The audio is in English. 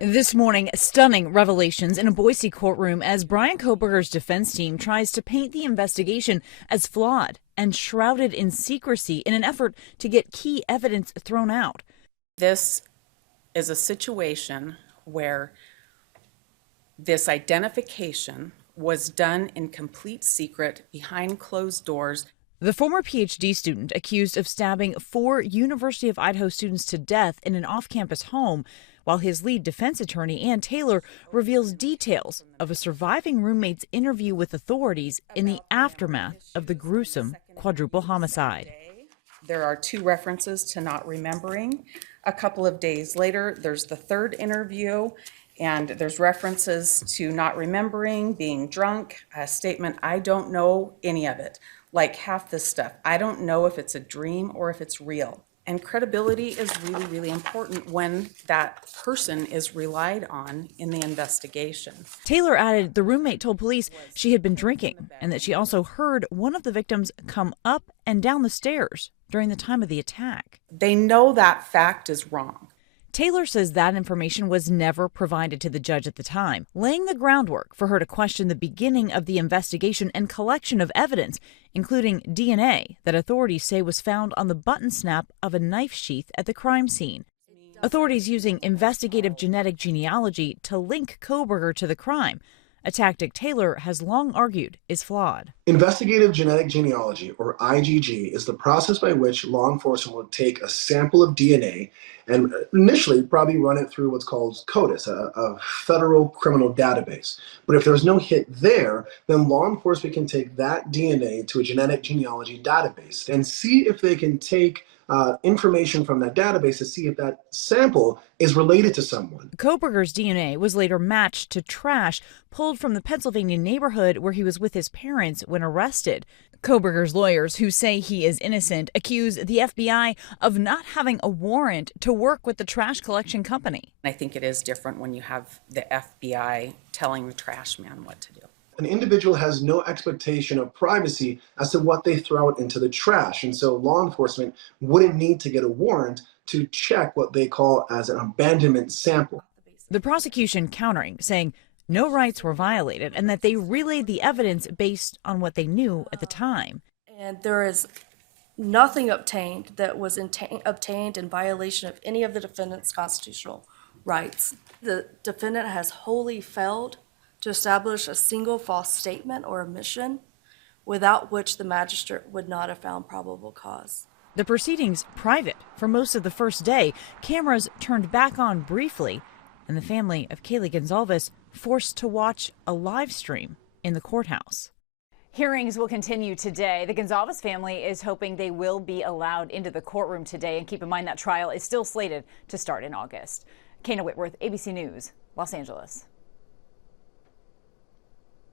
This morning, stunning revelations in a Boise courtroom as Brian Koberger's defense team tries to paint the investigation as flawed and shrouded in secrecy in an effort to get key evidence thrown out. This is a situation where this identification was done in complete secret behind closed doors. The former PhD student accused of stabbing 4 University of Idaho students to death in an off-campus home, while his lead defense attorney, Ann Taylor, reveals details of a surviving roommate's interview with authorities in the aftermath of the gruesome quadruple homicide. There are 2 references to not remembering. A couple of days later, there's the 3rd interview, and there's references to not remembering, being drunk, a statement, I don't know any of it. Like half this stuff, I don't know if it's a dream or if it's real. And credibility is really, really important when that person is relied on in the investigation. Taylor added the roommate told police she had been drinking and that she also heard one of the victims come up and down the stairs during the time of the attack. They know that fact is wrong. Taylor says that information was never provided to the judge at the time, laying the groundwork for her to question the beginning of the investigation and collection of evidence, including DNA that authorities say was found on the button snap of a knife sheath at the crime scene. Authorities using investigative genetic genealogy to link Koberger to the crime, a tactic Taylor has long argued is flawed. Investigative genetic genealogy, or IgG, is the process by which law enforcement will take a sample of DNA and initially probably run it through what's called CODIS, a federal criminal database. But if there's no hit there, then law enforcement can take that DNA to a genetic genealogy database and see if they can take information from that database to see if that sample is related to someone. Koberger's DNA was later matched to trash pulled from the Pennsylvania neighborhood where he was with his parents when arrested. Koberger's lawyers, who say he is innocent, accuse the FBI of not having a warrant to work with the trash collection company. I think it is different when you have the FBI telling the trash man what to do. An individual has no expectation of privacy as to what they throw out into the trash, and so law enforcement wouldn't need to get a warrant to check what they call as an abandonment sample. The prosecution countering, saying no rights were violated and that they relayed the evidence based on what they knew at the time. And there is nothing obtained that was obtained in violation of any of the defendant's constitutional rights. The defendant has wholly failed to establish a single false statement or omission without which the magistrate would not have found probable cause. The proceedings private for most of the first day, cameras turned back on briefly, and the family of Kaylee Gonzalez forced to watch a live stream in the courthouse. Hearings will continue today. The Gonzalez family is hoping they will be allowed into the courtroom today, and keep in mind that trial is still slated to start in August. Kana Whitworth, ABC News, Los Angeles.